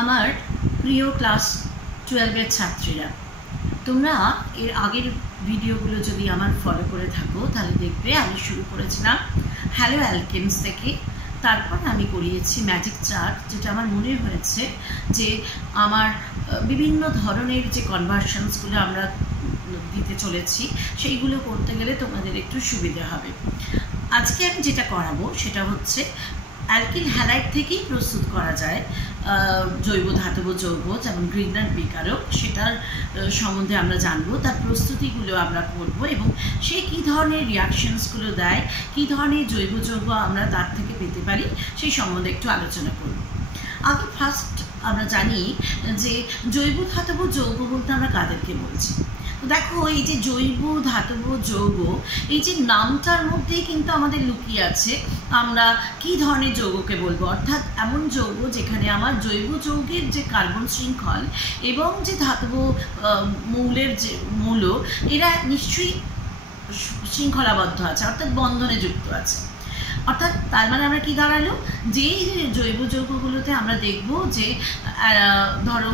আমার প্রিয় ক্লাস 12-এর ছাত্রীরা, তোমরা এর আগের ভিডিওগুলো যদি আমার ফলো করে থাকো তাহলে দেখবে আমি শুরু করেছিলাম হ্যালো অ্যালকেনস থেকে। তারপর আমি করিয়েছি ম্যাজিক চার্ট, যেটা আমার মনে হয়েছে যে আমার বিভিন্ন ধরনের যে কনভার্সনসগুলো আমরা দিতে চলেছি সেইগুলো করতে গেলে তোমাদের একটু সুবিধা হবে। আজকে আমি যেটা করাবো সেটা হচ্ছে অ্যালকিল হ্যালাইড থেকেই প্রস্তুত করা যায় জৈব ধাতব যৌগ, যেমন গ্রিগনার বিকারক, সেটার সম্বন্ধে আমরা জানবো, তার প্রস্তুতিগুলো আমরা করব এবং সে কী ধরনের রিয়াকশনসগুলো দেয়, কী ধরনের জৈব যৌগ আমরা তার থেকে পেতে পারি সেই সম্বন্ধে একটু আলোচনা করব। আগে ফার্স্ট আমরা জানি যে জৈব ধাতব যৌগ বলতে আমরা কাদেরকে বলছি। তো দেখো, এই যে জৈব ধাতব যৌগ, এই যে নামটার মধ্যেই কিন্তু আমাদের লুকিয়ে আছে আমরা কী ধরনের যৌগকে বলবো, অর্থাৎ এমন যৌগ যেখানে আমার জৈব যৌগের যে কার্বন শৃঙ্খল এবং যে ধাতব মৌলের যে মৌল, এরা নিশ্চয়ই শৃঙ্খলাবদ্ধ আছে, অর্থাৎ বন্ধনে যুক্ত আছে। অর্থাৎ তার মানে আমরা কি দাঁড়ালো, যে জৈব যৌগগুলোতে আমরা দেখব যে ধরো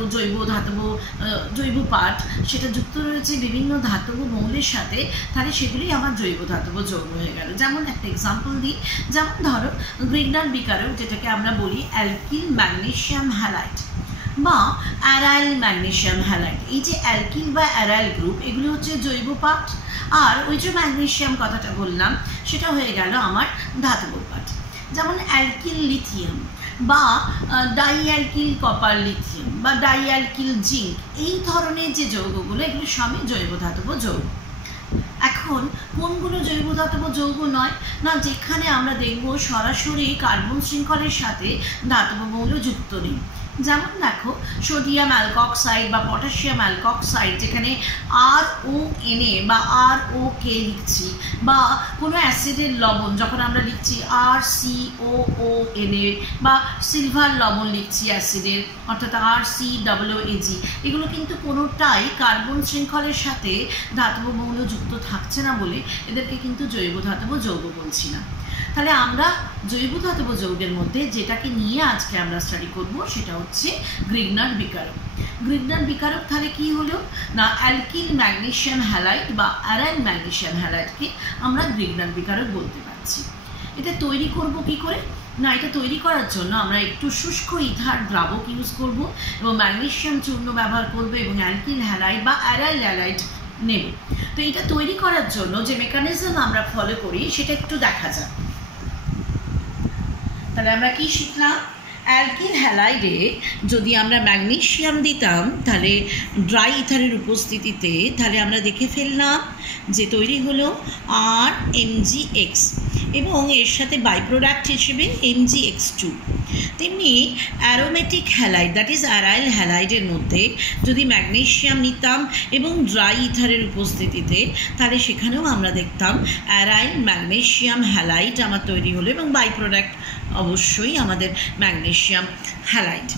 জৈব পাঠ সেটা যুক্ত রয়েছে বিভিন্ন ধাতব মৌলের সাথে, তাহলে সেগুলি আমার জৈব ধাতব যৌগ হয়ে গেল। যেমন একটা এক্সাম্পল দিই, যেমন ধরো গ্রিগনার বিকারক, যেটাকে আমরা বলি অ্যালকিল ম্যাগনেসিয়াম হ্যালাইড বা অ্যারাইল ম্যাগনেসিয়াম হ্যালাইড। এই যে অ্যালকিল বা অ্যারাইল গ্রুপ, এগুলো হচ্ছে জৈব পাঠ, আর ওই যে ম্যাগনেসিয়াম কথাটা বললাম সেটা হয়ে গেল আমার ধাতব পাঠ। যেমন অ্যালকিল লিথিয়াম বা ডাইঅ্যালকিল কপার লিথিয়াম বা ডাইঅ্যালকিল জিঙ্ক, এই ধরনের যে যৌগগুলো, এগুলো সবই জৈব ধাতব যৌগ। এখন কোনগুলো জৈব ধাতব যৌগ নয়, না যেখানে আমরা দেখব সরাসরি কার্বন শৃঙ্খলের সাথে ধাতব মৌল যুক্ত নেই। যেমন দেখো সোডিয়াম অ্যালকক্সাইড বা পটাশিয়াম অ্যালকক্সাইড, যেখানে RONA বা ROK লিখছি, বা কোনো অ্যাসিডের লবণ যখন আমরা লিখছি RCOONA, বা সিলভার লবণ লিখছি অ্যাসিডের, অর্থাৎ RCOOAG, এগুলো কিন্তু কোনোটাই কার্বন শৃঙ্খলের সাথে ধাতব মৌল যুক্ত থাকছে না বলে এদেরকে কিন্তু জৈব ধাতব যৌগ বলছি না। তাহলে আমরা জৈব ধাতব যৌগের মধ্যে যেটাকে নিয়ে আজকে আমরা স্টাডি করব সেটা হচ্ছে গ্রিগনার বিকারক। গ্রিগনার বিকারক তাহলে কি হলো, না অ্যালকিল ম্যাগনেসিয়াম হ্যালাইড বা অ্যারাইল ম্যাগনেসিয়াম হ্যালাইডকে আমরা গ্রিগনার বিকারক বলতে পারছি। এটা তৈরি করব কি করে, না এটা তৈরি করার জন্য আমরা একটু শুষ্ক ইথার দ্রাবক ইউজ করব এবং ম্যাগনেসিয়াম চূর্ণ ব্যবহার করব এবং অ্যালকিল হ্যালাইড বা অ্যারাইল হ্যালাইড নেব। তো এটা তৈরি করার জন্য যে মেকানিজম আমরা ফলো করি সেটা একটু দেখা যাক। তাহলে আমরা কি শিখলাম, অ্যালকিল হ্যালাইডে যদি আমরা ম্যাগনেসিয়াম দিতাম তাহলে ড্রাই ইথারের উপস্থিতিতে, তাহলে আমরা দেখে ফেললাম যে তৈরি হলো RMgX এবং এর সাথে বাই প্রোডাক্ট হিসেবে MgX2। তেমনি aromatic halide, that is aryl হ্যালাইডের মধ্যে যদি ম্যাগনেসিয়াম নিতাম এবং ড্রাই ইথারের উপস্থিতিতে, তাহলে সেখানেও আমরা দেখতাম অ্যারাইল ম্যাগনেসিয়াম হ্যালাইড আমার তৈরি হলো এবং বাই প্রোডাক্ট অবশ্যই আমাদের ম্যাগনেসিয়াম হ্যালাইড।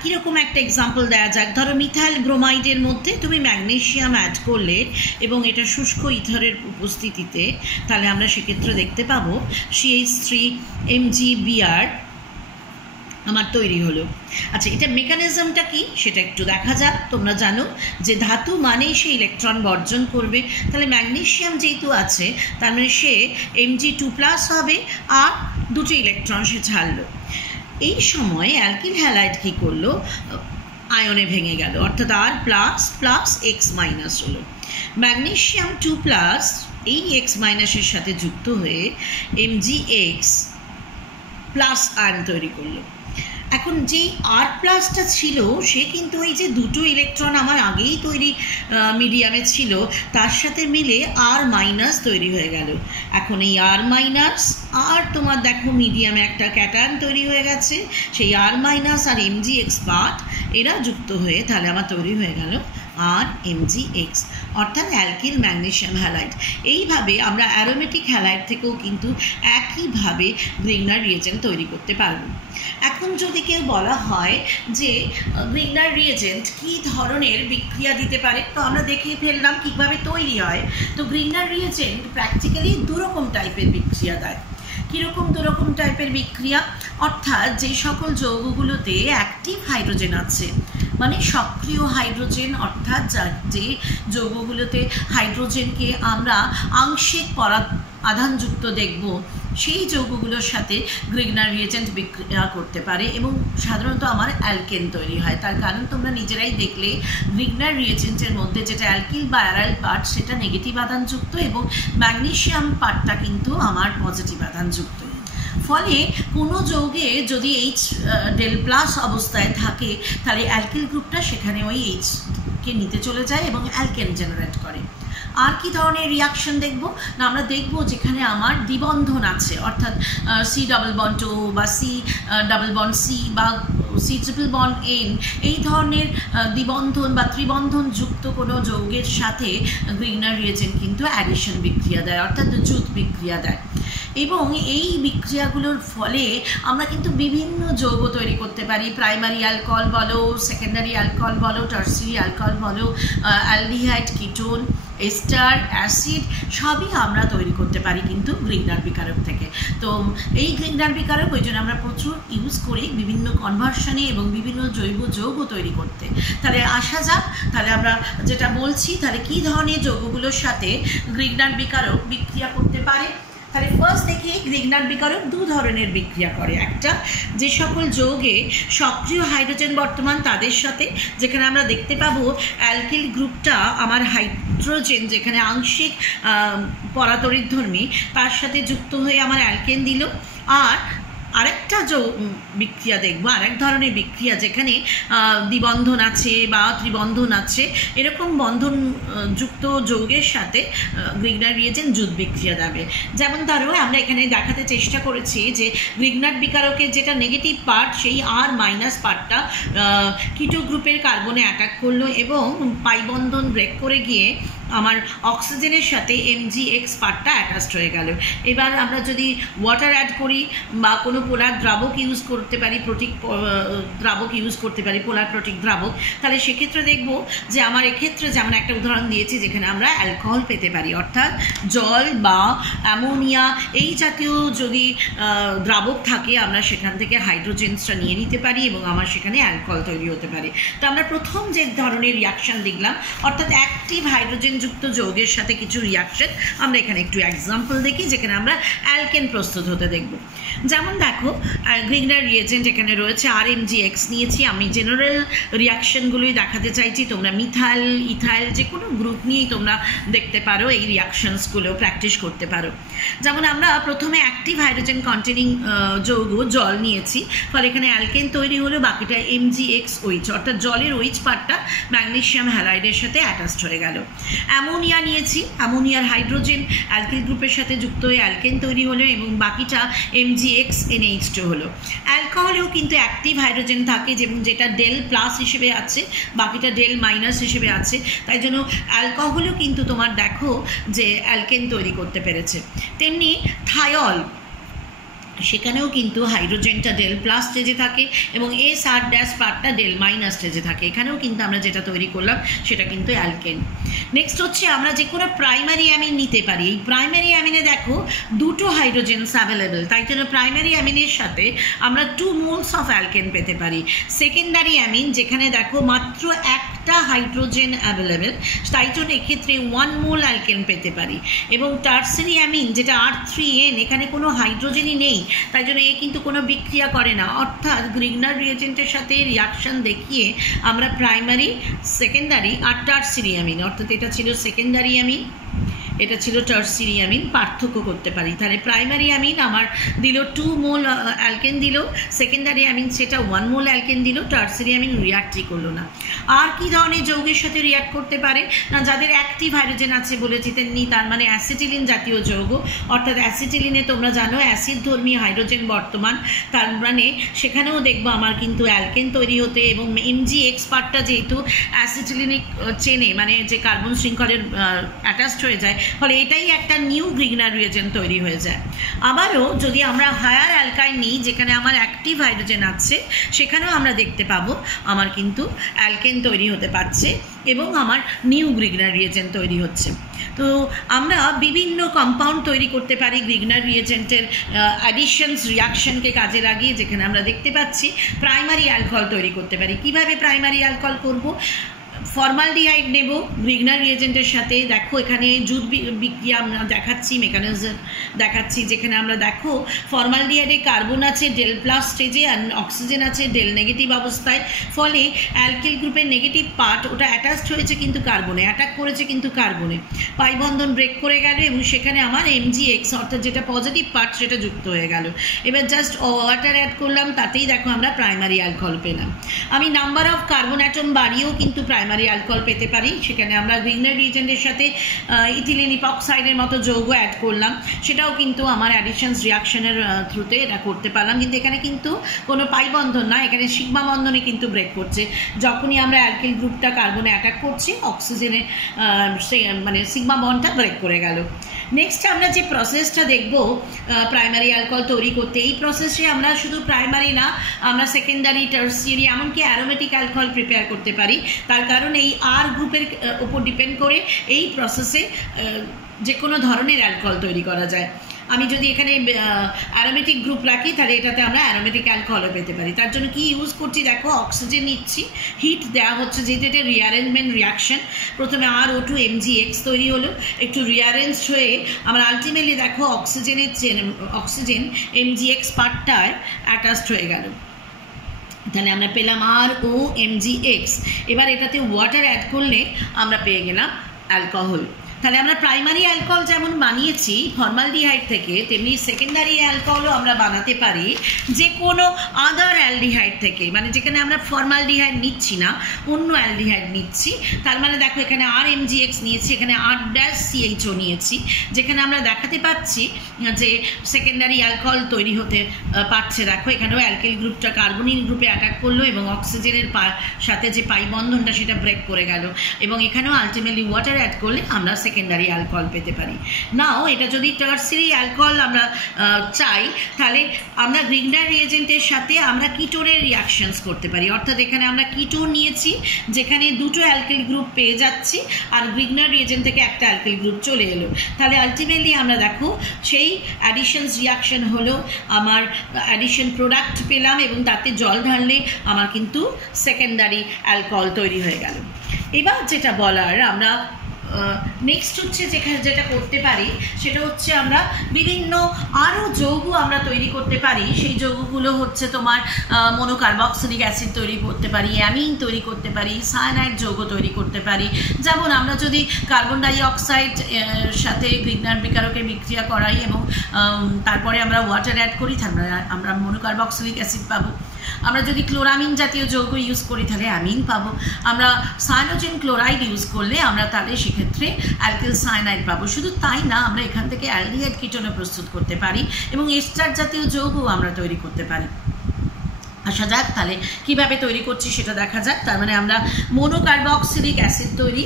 কীরকম একটা এক্সাম্পল দেওয়া যাক, ধরো মিথাইল ব্রোমাইডের মধ্যে তুমি ম্যাগনেসিয়াম অ্যাড করলে এবং এটা শুষ্ক ইথারের উপস্থিতিতে, তাহলে আমরা সেক্ষেত্রে দেখতে পাবো CH3MgBr আমার তৈরি হলো। আচ্ছা, এটা মেকানিজমটা কি সেটা একটু দেখা যাক। তোমরা জানো যে ধাতু মানেই সে ইলেকট্রন বর্জন করবে, তাহলে ম্যাগনেসিয়াম যেহেতু আছে তার মানে সে Mg2+ হবে আর দুটো ইলেকট্রন সে ছাড়লো। এই সময় অ্যালকিল হ্যালাইড কী করলো, আয়নে ভেঙে গেল, অর্থাৎ R++X- হলো। ম্যাগনেসিয়াম 2+ এই X- সাথে যুক্ত হয়ে MgX+ আয়ন তৈরি করলো। এখন যেই R+টা ছিল সে কিন্তু এই যে দুটো ইলেকট্রন আমার আগেই তৈরি মিডিয়ামে ছিল তার সাথে মিলে R- তৈরি হয়ে গেল। এখন এই R- আর তোমার দেখো মিডিয়ামে একটা ক্যাটায়ন তৈরি হয়ে গেছে, সেই R- আর MgX পার্ট এরা যুক্ত হয়ে তাহলে আমার তৈরি হয়ে গেল RMgX, অর্থাৎ অ্যালকিল ম্যাগনেসিয়াম হ্যালাইড। এইভাবে আমরা অ্যারোমেটিক হ্যালাইড থেকেও কিন্তু একইভাবে গ্রিগনার রিয়েজেন্ট তৈরি করতে পারব। এখন যদি কেউ বলা হয় যে গ্রিগনার রিয়েজেন্ট কী ধরনের বিক্রিয়া দিতে পারে, তো আমরা দেখে ফেললাম কীভাবে তৈরি হয়। তো গ্রিগনার রিয়েজেন্ট প্র্যাকটিক্যালি দুরকম টাইপের বিক্রিয়া দেয়। কীরকম দুরকম টাইপের বিক্রিয়া, অর্থাৎ যে সকল যৌগগুলোতে অ্যাক্টিভ হাইড্রোজেন আছে, মানে সক্রিয় হাইড্রোজেন, অর্থাৎ যে যৌগগুলোতে হাইড্রোজেনকে আমরা আংশিক আধানযুক্ত দেখব, সেই যৌগগুলোর সাথে গ্রিগনার রিয়েজেন্ট বিক্রিয়া করতে পারে এবং সাধারণত আমার অ্যালকেন তৈরি হয়। তার কারণ তোমরা নিজেরাই দেখলে গ্রিগনার রিয়েজেন্টের মধ্যে যেটা অ্যালকিল বা অ্যারাইল পার্ট সেটা নেগেটিভ আধানযুক্ত এবং ম্যাগনেসিয়াম পার্টটা কিন্তু আমার পজিটিভ আধানযুক্ত। ফলে কোনো যৌগে যদি H ডেল প্লাস অবস্থায় থাকে তাহলে অ্যালকিল গ্রুপটা সেখানে ওই Hকে নিতে চলে যায় এবং অ্যালকেন জেনারেট করে। আর কি ধরনের রিয়াকশন দেখব না, আমরা দেখব যেখানে আমার দ্বিবন্ধন আছে, অর্থাৎ C ডাবল বন্ড O বা C ডাবল বন্ড C বা C ট্রিপল বন্ড N, এই ধরনের দ্বিবন্ধন বা ত্রিবন্ধন যুক্ত কোনো যৌগের সাথে গ্রিগনার রিয়েজেন্ট কিন্তু অ্যাডিশন বিক্রিয়া দেয়, অর্থাৎ জুত বিক্রিয়া দেয়। এবং এই বিক্রিয়াগুলোর ফলে আমরা কিন্তু বিভিন্ন যৌগ তৈরি করতে পারি। প্রাইমারি অ্যালকোহল বলো, সেকেন্ডারি অ্যালকোহল বলো, টার্সিয়ারি অ্যালকোহল বলো, অ্যালডিহাইড, কিটোন, এস্টার, অ্যাসিড সবই আমরা তৈরি করতে পারি কিন্তু গ্রিগনার বিকারক থেকে। তো এই গ্রিগনার বিকারক ওই জন্য আমরা প্রচুর ইউজ করি বিভিন্ন কনভার্সনে এবং বিভিন্ন জৈব যৌগ তৈরি করতে। তাহলে আসা যাক, তাহলে আমরা যেটা বলছি, তাহলে কী ধরনের যৌগগুলোর সাথে গ্রিগনার বিকারক বিক্রিয়া করতে পারে। তাহলে ফার্স্ট দেখি গ্রিগনার বিকারক দু ধরনের বিক্রিয়া করে। একটা, যে সকল যৌগে সক্রিয় হাইড্রোজেন বর্তমান তাদের সাথে, যেখানে আমরা দেখতে পাবো অ্যালকিল গ্রুপটা আমার হাইড্রোজেন যেখানে আংশিক পরাতড়িৎধর্মী তার সাথে যুক্ত হয়ে আমার অ্যালকেন দিল। আর আরেকটা বিক্রিয়া দেখবো, আরেক ধরনের বিক্রিয়া যেখানে দ্বিবন্ধন আছে বা ত্রিবন্ধন আছে, এরকম বন্ধন যুক্ত যৌগের সাথে গ্রিগনার রিয়েজেন্ট জুত বিক্রিয়া দেবে। যেমন ধরো আমরা এখানে দেখাতে চেষ্টা করেছি যে গ্রিগনার বিকারকের যেটা নেগেটিভ পার্ট সেই আর মাইনাস পার্টটা কিটো গ্রুপের কার্বনে অ্যাটাক করলো এবং পাই বন্ধন ব্রেক করে গিয়ে আমার অক্সিজেনের সাথে MgX পার্টটা অ্যাটাচড হয়ে গেল। এবার আমরা যদি ওয়াটার অ্যাড করি বা কোনো পোলার দ্রাবক ইউজ করতে পারি, প্রোটিক দ্রাবক ইউজ করতে পারি, পোলার প্রোটিক দ্রাবক, তাহলে সেক্ষেত্রে দেখব যে আমার এক্ষেত্রে যেমন একটা উদাহরণ দিয়েছি যেখানে আমরা অ্যালকোহল পেতে পারি, অর্থাৎ জল বা অ্যামোনিয়া এই জাতীয় যদি দ্রাবক থাকে আমরা সেখান থেকে হাইড্রোজেনসটা নিয়ে নিতে পারি এবং আমার সেখানে অ্যালকোহল তৈরি হতে পারে। তো আমরা প্রথম যে ধরনের রিয়াকশান দেখলাম, অর্থাৎ অ্যাক্টিভ হাইড্রোজেন যুক্ত যৌগের সাথে কিছু রিয়াকশন, আমরা এখানে একটু এক্সাম্পল দেখি যেখানে আমরা অ্যালকেন প্রস্তুত হতে দেখব। যেমন দেখো গ্রিগনার রিয়েজেন্ট এখানে রয়েছে, RMgX নিয়েছি। আমি জেনারেল রিয়াকশনগুলোই দেখাতে চাইছি, তোমরা মিথাইল, ইথাইল যে কোনো গ্রুপ নিয়েই তোমরা দেখতে পারো, এই রিয়াকশনসগুলো প্র্যাকটিস করতে পারো। যেমন আমরা প্রথমে অ্যাক্টিভ হাইড্রোজেন কন্টেনিং যৌগ জল নিয়েছি, ফলে এখানে অ্যালকেন তৈরি হলো, বাকিটা MgX-OH, অর্থাৎ জলের OH পার্টটা ম্যাগনেসিয়াম হ্যালাইডের সাথে অ্যাটাচড হয়ে গেল। অ্যামোনিয়া নিয়েছি, অ্যামোনিয়ার হাইড্রোজেন অ্যালকিল গ্রুপের সাথে যুক্ত হয়ে অ্যালকেন তৈরি হলো এবং বাকিটা MgX-NH2 হলো। অ্যালকোহলেও কিন্তু অ্যাক্টিভ হাইড্রোজেন থাকে যেমন যেটা ডেল প্লাস হিসেবে আছে, বাকিটা ডেল মাইনাস হিসেবে আছে, তাই জন্য অ্যালকোহলও কিন্তু তোমার দেখো যে অ্যালকেন তৈরি করতে পেরেছে। তেমনি থায়ল, সেখানেও কিন্তু হাইড্রোজেনটা ডেল প্লাস স্টেজে থাকে এবং SR ড্যাশ পার্টটা ডেল মাইনাস স্টেজে থাকে। এখানেও কিন্তু আমরা যেটা তৈরি করলাম সেটা কিন্তু অ্যালকেন। নেক্সট হচ্ছে আমরা যে কোনো প্রাইমারি অ্যামিন নিতে পারি। এই প্রাইমারি অ্যামিনে দেখো দুটো হাইড্রোজেনস অ্যাভেলেবেল, তাই জন্য প্রাইমারি অ্যামিনের সাথে আমরা 2 মোলস অফ অ্যালকেন পেতে পারি। সেকেন্ডারি অ্যামিন যেখানে দেখো মাত্র একটা হাইড্রোজেন অ্যাভেলেবেল, তাই জন্য এক্ষেত্রে 1 মোল অ্যালকেন পেতে পারি। এবং টার্সারি অ্যামিন যেটা R3N, এখানে কোনো হাইড্রোজেনই নেই, তাই জন্য এ কিন্তু কোনো বিক্রিয়া করে না। অর্থাৎ গ্রিগনার রিয়েজেন্টের সাথে রিয়াকশান দেখিয়ে আমরা প্রাইমারি, সেকেন্ডারি আর টার্সিয়ারি অ্যামিন, অর্থাৎ এটা ছিল সেকেন্ডারি অ্যামিন, এটা ছিল টার্সিয়ারি অ্যামিন, পার্থক্য করতে পারি। তাহলে প্রাইমারি অ্যামিন আমার দিল 2 মোল অ্যালকেন দিল, সেকেন্ডারি অ্যামিন সেটা 1 মোল অ্যালকেন দিল, টার্সিয়ারি অ্যামিন রিয়াক্টই করলো না। আর কি ধরনের যৌগের সাথে রিয়াক্ট করতে পারে না, যাদের অ্যাক্টিভ হাইড্রোজেন আছে বলেছি তেমনি, তার মানে অ্যাসিটিলিন জাতীয় যৌগ, অর্থাৎ অ্যাসিটিলিনে তোমরা জানো অ্যাসিড ধর্মী হাইড্রোজেন বর্তমান, তার মানে সেখানেও দেখবো আমার কিন্তু অ্যালকেন তৈরি হতে এবং MgX পার্টটা যেহেতু অ্যাসিটিলিনিক চেনে মানে যে কার্বন শৃঙ্খলের অ্যাটাচড হয়ে যায়, ফলে এটাই একটা নিউ গ্রিগনার রিয়েজেন্ট তৈরি হয়ে যায়। আবারও যদি আমরা হায়ার অ্যালকাইন নিই, যেখানে আমার অ্যাক্টিভ হাইড্রোজেন আছে, সেখানেও আমরা দেখতে পাবো আমার কিন্তু অ্যালকেন তৈরি হতে পারছে এবং আমার নিউ গ্রিগনার রিয়েজেন্ট তৈরি হচ্ছে। তো আমরা বিভিন্ন কম্পাউন্ড তৈরি করতে পারি গ্রিগনার রিয়েজেন্টের অ্যাডিশনস রিয়াকশনকে কাজে লাগিয়ে, যেখানে আমরা দেখতে পাচ্ছি প্রাইমারি অ্যালকোহল তৈরি করতে পারি। কিভাবে প্রাইমারি অ্যালকোহল করব? ফর্মালডিহাইড নেব গ্রিগনার রিয়েজেন্টের সাথে। দেখো এখানে জুট বিক্রিয়া আমরা দেখাচ্ছি, মেকানিজম দেখাচ্ছি, যেখানে আমরা দেখো ফর্মালডিহাইডে কার্বন আছে ডেল প্লাস স্টেজে আর অক্সিজেন আছে ডেল নেগেটিভ অবস্থায়। ফলে অ্যালকিল গ্রুপের নেগেটিভ পার্ট ওটা অ্যাটাচড হয়েছে কিন্তু কার্বনে, অ্যাটাক করেছে কিন্তু কার্বনে, পাই বন্ধন ব্রেক করে গেল এবং সেখানে আমার MgX অর্থাৎ যেটা পজিটিভ পার্ট সেটা যুক্ত হয়ে গেল। এবার জাস্ট ওয়াটার অ্যাড করলাম, তাতেই দেখো আমরা প্রাইমারি অ্যালকোহল পেলাম। আমি নাম্বার অফ কার্বন অ্যাটম বাড়িয়েও কিন্তু প্রাইমারি অ্যালকোহল পেতে পারি। সেখানে আমরা গ্রিগনার রিয়েজেন্টের সাথে ইথিলিন ইপক্সাইডের মতো যৌগ অ্যাড করলাম, সেটাও কিন্তু আমার অ্যাডিশনস রিয়াকশনের থ্রুতে এটা করতে পারলাম। কিন্তু এখানে কিন্তু কোনো পাই বন্ধন না, এখানে সিগমা বন্ধনে কিন্তু ব্রেক করছে। যখনই আমরা অ্যালকিল গ্রুপটা কার্বনে অ্যাটাক করছি, অক্সিজেনে মানে সিগমা বন্ডটা ব্রেক করে গেল। নেক্সট আমরা যে প্রসেসটা দেখব প্রাইমারি অ্যালকোহল তৈরি করতে, এই প্রসেসে আমরা শুধু প্রাইমারি না, আমরা সেকেন্ডারি, টার্সিয়ারি, এমনকি অ্যারোমেটিক অ্যালকোহল প্রিপেয়ার করতে পারি। তার কারণ এই আর গ্রুপের উপর ডিপেন্ড করে এই প্রসেসে যে কোনো ধরনের অ্যালকোহল তৈরি করা যায়। আমি যদি এখানে অ্যারোমেটিক গ্রুপ রাখি, তাহলে এটাতে আমরা অ্যারোমেটিক অ্যালকোহলও পেতে পারি। তার জন্য কি ইউজ করছি দেখো, অক্সিজেন নিচ্ছি, হিট দেওয়া হচ্ছে, যেহেতু এটা রিঅ্যারেঞ্জমেন্ট রিয়াকশন। প্রথমে RO2 MgX তৈরি হলো, একটু রিঅ্যারেঞ্জ হয়ে আমরা আলটিমেটলি দেখো অক্সিজেন MgX পার্টটায় অ্যাটাচড হয়ে গেল। তাহলে আমরা পেলাম RO MgX। এবার এটাতে ওয়াটার অ্যাড করলে আমরা পেয়ে গেলাম অ্যালকোহল। তাহলে আমরা প্রাইমারি অ্যালকোহল যেমন বানিয়েছি ফর্মালডিহাইড থেকে, তেমনি সেকেন্ডারি অ্যালকোহলও আমরা বানাতে পারি যে কোনো আদার অ্যালডিহাইড থেকে, মানে যেখানে আমরা ফর্মালডিহাইড নিচ্ছি না, অন্য অ্যালডিহাইড নিচ্ছি। তার মানে দেখো এখানে RMgX নিয়েছি, এখানে R-CHO নিয়েছি, যেখানে আমরা দেখাতে পাচ্ছি যে সেকেন্ডারি অ্যালকোহল তৈরি হতে পারছে। দেখো এখানেও অ্যালকিল গ্রুপটা কার্বনিল গ্রুপে অ্যাটাক করলো এবং অক্সিজেনের সাথে যে পাই বন্ধনটা সেটা ব্রেক করে গেল, এবং এখানেও আলটিমেটলি ওয়াটার অ্যাড করলে আমরা সেকেন্ডারি অ্যালকোহল পেতে পারি। নাও এটা যদি টার্সিয়ারি অ্যালকোহল আমরা চাই, তাহলে আমরা গ্রিগনার রিয়েজেন্টের সাথে আমরা কিটোনের রিয়াকশনস করতে পারি। অর্থাৎ এখানে আমরা কিটোন নিয়েছি, যেখানে দুটো অ্যালকিল গ্রুপ পেয়ে যাচ্ছি, আর গ্রিগনার রিয়েজেন্ট থেকে একটা অ্যালকিল গ্রুপ চলে এলো। তাহলে আলটিমেটলি আমরা দেখো সেই অ্যাডিশনস রিয়াকশন হলো, আমার অ্যাডিশন প্রোডাক্ট পেলাম এবং তাতে জল ঢাললে আমার কিন্তু সেকেন্ডারি অ্যালকোহল তৈরি হয়ে গেল। এবার যেটা বলার, আমরা নেক্সট হচ্ছে যেটা করতে পারি সেটা হচ্ছে আমরা বিভিন্ন আরও যৌগ আমরা তৈরি করতে পারি। সেই যৌগগুলো হচ্ছে তোমার মনোকার্বক্সিলিক অ্যাসিড তৈরি করতে পারি, অ্যামিন তৈরি করতে পারি, সায়ানাইড যৌগ তৈরি করতে পারি। যেমন আমরা যদি কার্বন ডাই অক্সাইড সাথে গ্রিগনার বিকারকে বিক্রিয়া করাই এবং তারপরে আমরা ওয়াটার অ্যাড করি, তাহলে আমরা মনোকার্বক্সিলিক অ্যাসিড পাবো। আমরা যদি ক্লোরামিন জাতীয় যৌগ ইউজ করি তাহলে অ্যামিন পাবো। আমরা সায়ানোজেন ক্লোরাইড ইউজ করলে আমরা তাহলে সেক্ষেত্রে অ্যালকিল সায়ানাইড পাবো। শুধু তাই না, আমরা এখান থেকে অ্যালডিহাইড কিটোনও প্রস্তুত করতে পারি এবং এস্টার জাতীয় যৌগও আমরা তৈরি করতে পারি। আসা যাক তাহলে কীভাবে তৈরি করছি সেটা দেখা যাক। তার মানে আমরা মনোকার্বক্সিলিক অ্যাসিড তৈরি,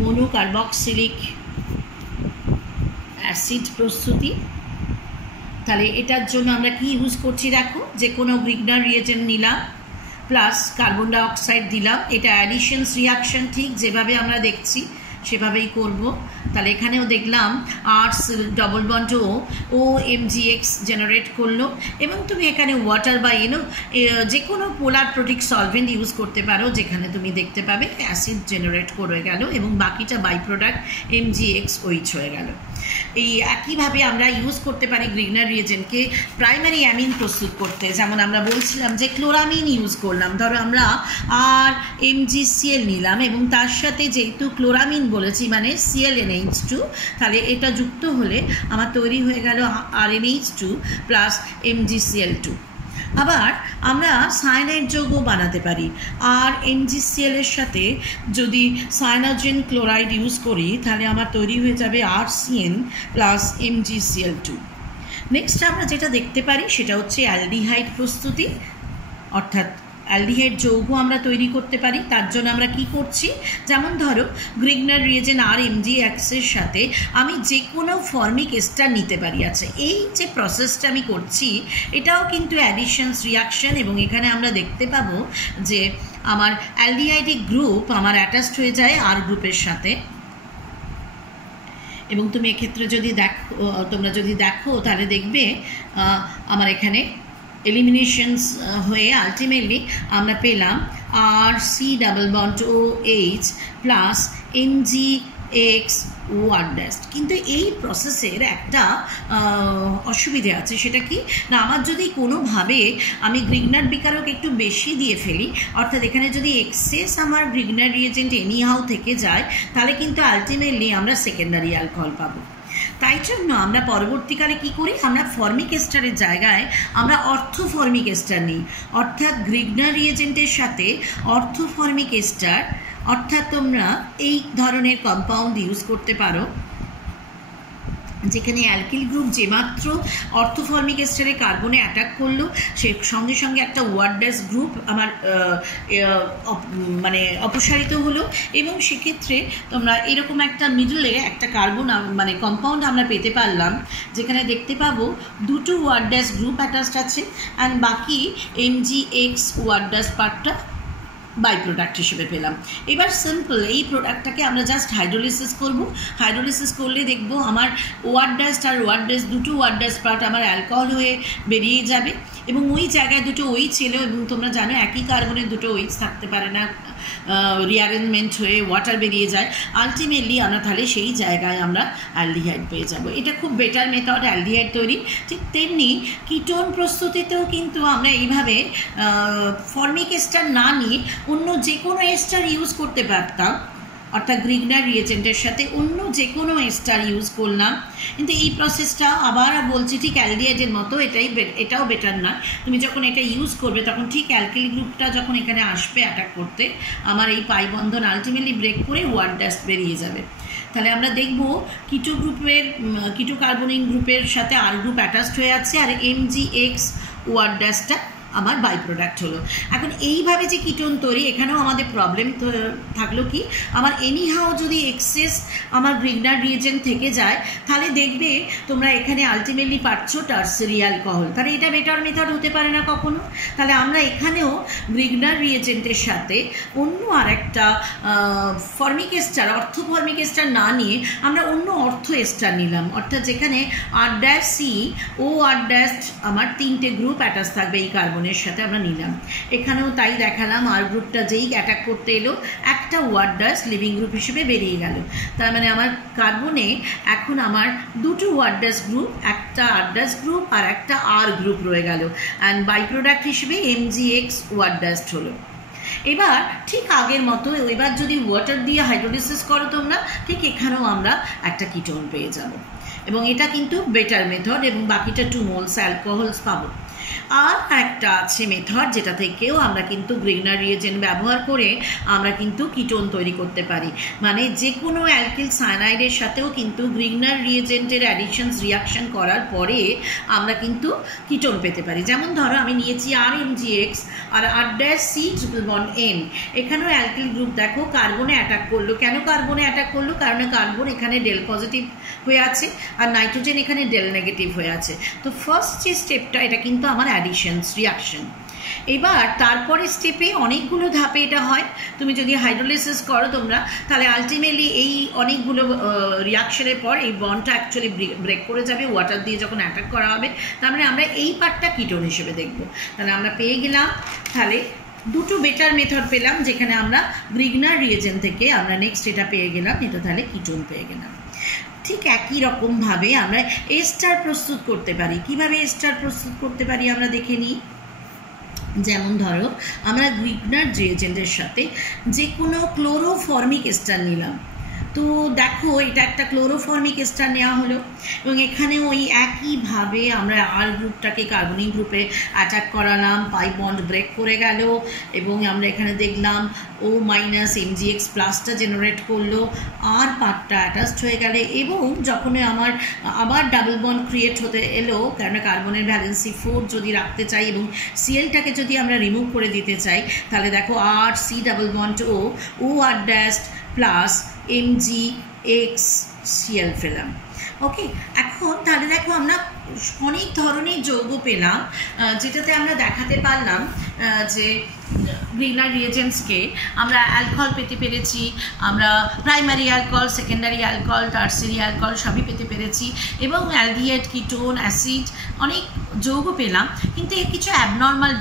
মনোকার্বক্সিলিক অ্যাসিড প্রস্তুতি। তাহলে এটার জন্য আমরা কি ইউজ করছি দেখো, যে কোনো গ্রিগনার রিয়েজেন্ট নিলাম প্লাস কার্বন ডাই অক্সাইড দিলাম। এটা অ্যাডিশনস রিয়াকশন, ঠিক যেভাবে আমরা দেখছি সেভাবেই করব। তাহলে এখানেও দেখলাম আর্টস ডবল বন্ড ও MgX জেনারেট করলো এবং তুমি এখানে ওয়াটার বা যে কোনো পোলার প্রোটিক সলভেন্ট ইউজ করতে পারো, যেখানে তুমি দেখতে পাবে অ্যাসিড জেনারেট করে গেল এবং বাকিটা বাই প্রোডাক্ট MgXOH হয়ে গেল। এই একইভাবে আমরা ইউজ করতে পারি গ্রিগনার রিয়েজেন্টকে প্রাইমারি অ্যামিন প্রস্তুত করতে। যেমন আমরা বলছিলাম যে ক্লোরামিন ইউজ করলাম, ধরো আমরা RMgCl নিলাম এবং তার সাথে যেহেতু ক্লোরামিন বলেছি মানে ClNH2, তাহলে এটা যুক্ত হলে আমার তৈরি হয়ে গেল RNH2 প্লাস MgCl2। আবার আমরা সায়ানাইড যৌগ বানাতে পারি, আর MgCl এর সাথে যদি সায়ানোজেন ক্লোরাইড ইউজ করি তাহলে আমার তৈরি হয়ে যাবে RCN প্লাস MgCl2। নেক্সট আমরা যেটা দেখতে পারি সেটা হচ্ছে অ্যালডিহাইড প্রস্তুতি, অর্থাৎ অ্যালডিহাইড যৌগ আমরা তৈরি করতে পারি। তার জন্য আমরা কি করছি, যেমন ধরো গ্রিগনার রিয়েজেন্ট আর MgXের সাথে আমি যে কোনো ফর্মিক এস্টার নিতে পারি। আচ্ছা, এই যে প্রসেসটা আমি করছি এটাও কিন্তু অ্যাডিশনস রিয়াকশন, এবং এখানে আমরা দেখতে পাবো যে আমার অ্যালডিহাইডিক গ্রুপ আমার অ্যাটাচড হয়ে যায় আর গ্রুপের সাথে। এবং তুমি এক্ষেত্রে যদি তোমরা যদি দেখো তাহলে দেখবে আমার এখানে এলিমিনেশনস হয়ে আলটিমেটলি আমরা পেলাম RC+OH প্লাস MgX OR'। কিন্তু এই প্রসেসের একটা অসুবিধে আছে, সেটা কি না, আমার যদি কোনোভাবে আমি গ্রিগনার বিকারক একটু বেশি দিয়ে ফেলি, অর্থাৎ এখানে যদি এক্সেস আমার গ্রিগনার রিয়েজেন্ট এনিহাউ থেকে যায়, তাহলে কিন্তু আলটিমেটলি আমরা সেকেন্ডারি অ্যালকোহল পাবো। তাই জন্য আমরা পরবর্তীকালে কি করি, আমরা ফর্মিক এস্টারের জায়গায় আমরা অর্থোফর্মিক এস্টার নিই, অর্থাৎ গ্রিগনার রিয়েজেন্টের সাথে অর্থোফর্মিক এস্টার, অর্থাৎ তোমরা এই ধরনের কম্পাউন্ড ইউজ করতে পারো যেখানে অ্যালকিল গ্রুপ যেমাত্র অর্থোফর্মিক এস্টারে কার্বনে অ্যাটাক করলো, সে সঙ্গে সঙ্গে একটা OR' গ্রুপ আমার মানে অপসারিত হলো, এবং সেক্ষেত্রে তোমরা এরকম একটা মিডলে একটা কার্বন মানে কম্পাউন্ড আমরা পেতে পারলাম, যেখানে দেখতে পাবো দুটো OR' গ্রুপ অ্যাটাচড আছে, অ্যান্ড বাকি MgX OR' পার্টটা বাই প্রোডাক্ট হিসেবে পেলাম। এবার সিম্পল এই প্রোডাক্টটাকে আমরা জাস্ট হাইড্রোলিসিস করব। হাইড্রোলিসিস করলে দেখব আমার OR' আর OR' দুটো OR' পার্ট আমার অ্যালকোহল হয়ে বেরিয়ে যাবে, এবং ওই জায়গায় দুটো OH ছিল, এবং তোমরা জানো একই কার্বনের দুটো OH থাকতে পারে না, রিঅ্যারেঞ্জমেন্ট হয়ে ওয়াটার বেরিয়ে যায়। আলটিমেটলি আমরা তাহলে সেই জায়গায় আমরা অ্যালডিহাইড পেয়ে যাব। এটা খুব বেটার মেথড অ্যালডিহাইড তৈরি। ঠিক তেমনি কিটোন প্রস্তুতিতেও কিন্তু আমরা এইভাবে ফর্মিক এস্টার না নিয়ে অন্য যে কোনো এস্টার ইউজ করতে পারতাম, অর্থাৎ গ্রিগনার রিয়েজেন্টের সাথে অন্য যে কোনো এস্টার ইউজ করলাম। কিন্তু এই প্রসেসটা আবার বলছি ঠিক অ্যালডিহাইডের মতো, এটাও বেটার না। তুমি যখন এটা ইউজ করবে তখন ঠিক অ্যালকিল গ্রুপটা যখন এখানে আসবে অ্যাটাক করতে, আমার এই পাই বন্ধন আলটিমেটলি ব্রেক করে OR' বেরিয়ে যাবে। তাহলে আমরা দেখব কিটো গ্রুপের কিটো কার্বনিন গ্রুপের সাথে আর গ্রুপ অ্যাটাচড হয়ে আছে, আর MgX OR'-টা আমার বাই প্রোডাক্ট হলো। এখন এইভাবে যে কিটোন তৈরি, এখানেও আমাদের প্রবলেম থাকলো কি, আমার এনিহাও যদি এক্সেস আমার গ্রিগনার রিয়েজেন্ট থেকে যায়, তাহলে দেখবে তোমরা এখানে আলটিমেটলি পাচ্ছ টার্সিয়ারি অ্যালকোহল। তাহলে এটা বেটার মেথড হতে পারে না কখনো। তাহলে আমরা এখানেও গ্রিগনার রিয়েজেন্টের সাথে অন্য আর একটা ফর্মিক এস্টার, অর্থোফর্মিক এস্টার না নিয়ে আমরা অন্য অর্থ এস্টার নিলাম, অর্থাৎ যেখানে R', C, OR' আমার তিনটে গ্রুপ অ্যাটাচ থাকবে এই কার্বনের সাথে আমরা নিলাম। এখানেও তাই দেখালাম, আর গ্রুপটা যেই অ্যাটাক করতে এলো একটা OR' লিভিং গ্রুপ হিসেবে বেরিয়ে গেল। তার মানে আমার কার্বনে এখন আমার দুটো OR' গ্রুপ, একটা R' গ্রুপ আর একটা R গ্রুপ রয়ে গেল, অ্যান্ড বাই প্রোডাক্ট হিসেবে MgX OR' হলো। এবার ঠিক আগের মতো, এবার যদি ওয়াটার দিয়ে হাইড্রোলিসিস করো তোমরা, ঠিক এখানেও আমরা একটা কিটোন পেয়ে যাব, এবং এটা কিন্তু বেটার মেথড, এবং বাকিটা 2 মোলস অ্যালকোহলস পাবো। আর একটা আছে মেথড যেটা থেকেও আমরা কিন্তু গ্রিগনার রিয়েজেন্ট ব্যবহার করে আমরা কিন্তু কিটোন তৈরি করতে পারি, মানে যে কোনো অ্যালকিল সায়ানাইডের সাথেও কিন্তু গ্রিগনার রিয়েজেন্টের অ্যাডিশনস রিয়াকশন করার পরে আমরা কিন্তু কিটোন পেতে পারি। যেমন ধরো আমি নিয়েছি RMgX আর R'(C≡N), এখানেও অ্যালকিল গ্রুপ দেখো কার্বনে অ্যাটাক করলো। কেন কার্বনে অ্যাটাক করলো? কারণ কার্বন এখানে ডেল পজিটিভ হয়ে আছে আর নাইট্রোজেন এখানে ডেল নেগেটিভ হয়ে আছে। তো ফার্স্ট যে স্টেপটা, এটা কিন্তু আমার অ্যাডিশনস রিয়াকশন। এবার তারপরে স্টেপে অনেকগুলো ধাপে এটা হয়। তুমি যদি হাইড্রোলিসিস করো তোমরা, তাহলে আলটিমেটলি এই অনেকগুলো রিয়াকশনের পর এই বন্ডটা অ্যাকচুয়ালি ব্রেক করে যাবে ওয়াটার দিয়ে যখন অ্যাটাক করা হবে। তার মানে আমরা এই পার্টটা কিটোন হিসেবে দেখব। তাহলে আমরা পেয়ে গেলাম, তাহলে দুটো বেটার মেথড পেলাম, যেখানে আমরা গ্রিগনার রিয়েজেন্ট থেকে আমরা নেক্সট এটা পেয়ে গেলাম, এটা তাহলে কিটোন পেয়ে গেলাম। ঠিক একই রকমভাবে আমরা এস্টার প্রস্তুত করতে পারি। কিভাবে এস্টার প্রস্তুত করতে পারি আমরা দেখে নিই। যেমন ধরো আমরা গ্রিগনার রিয়েজেন্টের সাথে যে কোনো ক্লোরোফর্মিক এস্টার নিলাম, তো দেখো এটা একটা ক্লোরোফর্মিক এস্টার নেওয়া হলো এবং এখানে ওই একইভাবে আমরা আর গ্রুপটাকে কার্বনিক গ্রুপে অ্যাটাক করালাম, পাই বন্ড ব্রেক করে গেল এবং আমরা এখানে দেখলাম ও মাইনাস MgX প্লাসটা জেনারেট করলো, আর পার্টটা অ্যাটাচড হয়ে গেলে এবং যখন আমার আবার ডাবল বন্ড ক্রিয়েট হতে এলো, কেননা কার্বনের ভ্যালেন্সি 4 যদি রাখতে চাই এবং সিএলটাকে যদি আমরা রিমুভ করে দিতে চাই, তাহলে দেখো আর সি ডাবল বন্ড ও আর ড্যাশ প্লাস MgX সিএল পেলাম। ওকে, এখন তাহলে দেখো আমরা অনেক ধরনের যৌগ পেলাম, যেটাতে আমরা দেখাতে পারলাম যে গ্রিগনার রিয়েজেন্টসকে আমরা অ্যালকোহল পেতে পেরেছি, আমরা primary alcohol, secondary alcohol, tertiary alcohol সবই পেতে পেরেছি এবং অ্যালডিহাইড, কিটোন, অ্যাসিড অনেক যৌগ পেলাম। কিন্তু এর কিছু অ্যাবনর্মাল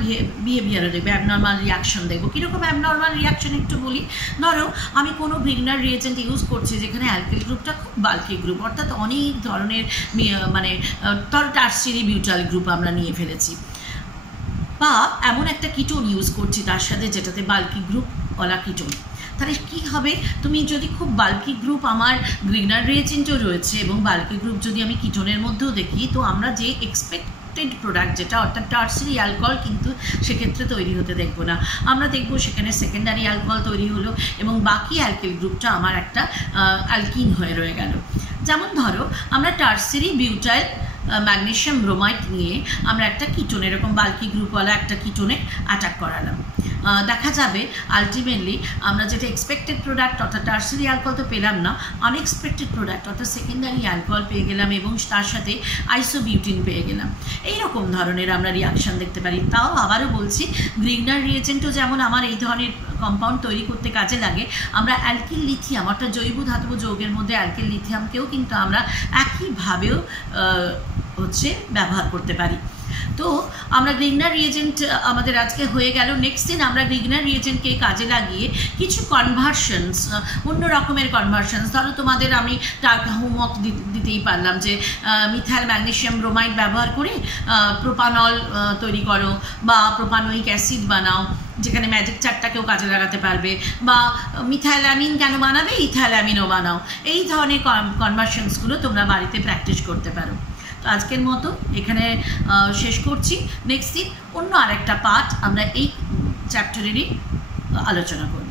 বিহেভিয়ারও দেখবে, অ্যাবনর্মাল রিয়াকশন দেখবো। কীরকম অ্যাবনর্মাল রিয়াকশন একটু বলি। ধরো আমি কোনো গ্রিগনার রিয়েজেন্ট ইউজ করছি যেখানে অ্যালকিল গ্রুপটা খুব বাল্কি গ্রুপ, অর্থাৎ অনেক ধরনের মানে টার্সিয়ারি বিউটাইল গ্রুপ আমরা নিয়ে ফেলেছি, বা এমন একটা কিটোন ইউজ করছি তার সাথে যেটাতে বাল্কি গ্রুপ ওলা কিটোন। তাহলে কী হবে, তুমি যদি খুব বাল্কি গ্রুপ আমার গ্রিগনার রিয়েজেন্টও রয়েছে এবং বাল্কি গ্রুপ যদি আমি কিটোনের মধ্যেও দেখি, তো আমরা যে এক্সপেক্টেড প্রোডাক্ট যেটা অর্থাৎ টার্সিয়ারি অ্যালকোহল কিন্তু সেক্ষেত্রে তৈরি হতে দেখবো না। আমরা দেখবো সেখানে সেকেন্ডারি অ্যালকোহল তৈরি হলো এবং বাকি অ্যালকিল গ্রুপটা আমার একটা অ্যালকিন হয়ে রয়ে গেল। যেমন ধরো আমরা টার্সিয়ারি বিউটাইল ম্যাগনেশিয়াম ব্রোমাইড নিয়ে আমরা একটা কিটোন, এরকম বাল্কি গ্রুপওয়ালা একটা কিটোনে অ্যাটাক করালাম। দেখা যাবে আলটিমেটলি আমরা যেটা এক্সপেক্টেড প্রোডাক্ট অর্থাৎ টার্সিয়ারি অ্যালকোহল তো পেলাম না, আনএক্সপেক্টেড প্রোডাক্ট অর্থাৎ সেকেন্ডারি অ্যালকোহল পেয়ে গেলাম এবং তার সাথে আইসোবিউটিন পেয়ে গেলাম। এইরকম ধরনের আমরা রিয়াকশান দেখতে পারি। তাও আবারও বলছি, গ্রিগনার রিয়েজেন্টও যেমন আমার এই ধরনের কম্পাউন্ড তৈরি করতে কাজে লাগে, আমরা অ্যালকিল লিথিয়াম অর্থাৎ জৈব ধাতব যৌগের মধ্যে অ্যালকিল লিথিয়ামকেও কিন্তু আমরা একইভাবেও ব্যবহার করতে পারি। তো আমরা গ্রিগনার রিয়েজেন্ট আমাদের আজকে হয়ে গেল। নেক্সট দিন আমরা গ্রিগনার রিয়েজেন্টকে কাজে লাগিয়ে কিছু কনভার্সনস, অন্য রকমের কনভার্সনস, ধরো তোমাদের আমি হোমওয়ার্ক দিতেই পারলাম যে মিথাইল ম্যাগনেশিয়াম ব্রোমাইড ব্যবহার করে প্রোপানল তৈরি করো বা প্রোপানোয়িক অ্যাসিড বানাও, যেখানে ম্যাজিক চারটাকেও কাজে লাগাতে পারবে, বা মিথাইলামিন কেন বানাবে, ইথাইলামিনও বানাও। এই ধরনের কনভার্সনসগুলো তোমরা বাড়িতে প্র্যাকটিস করতে পারো। তো আজকের মতো এখানে শেষ করছি। নেক্সট দিন অন্য আরেকটা পার্ট আমরা এই চ্যাপ্টারেরই আলোচনা করব।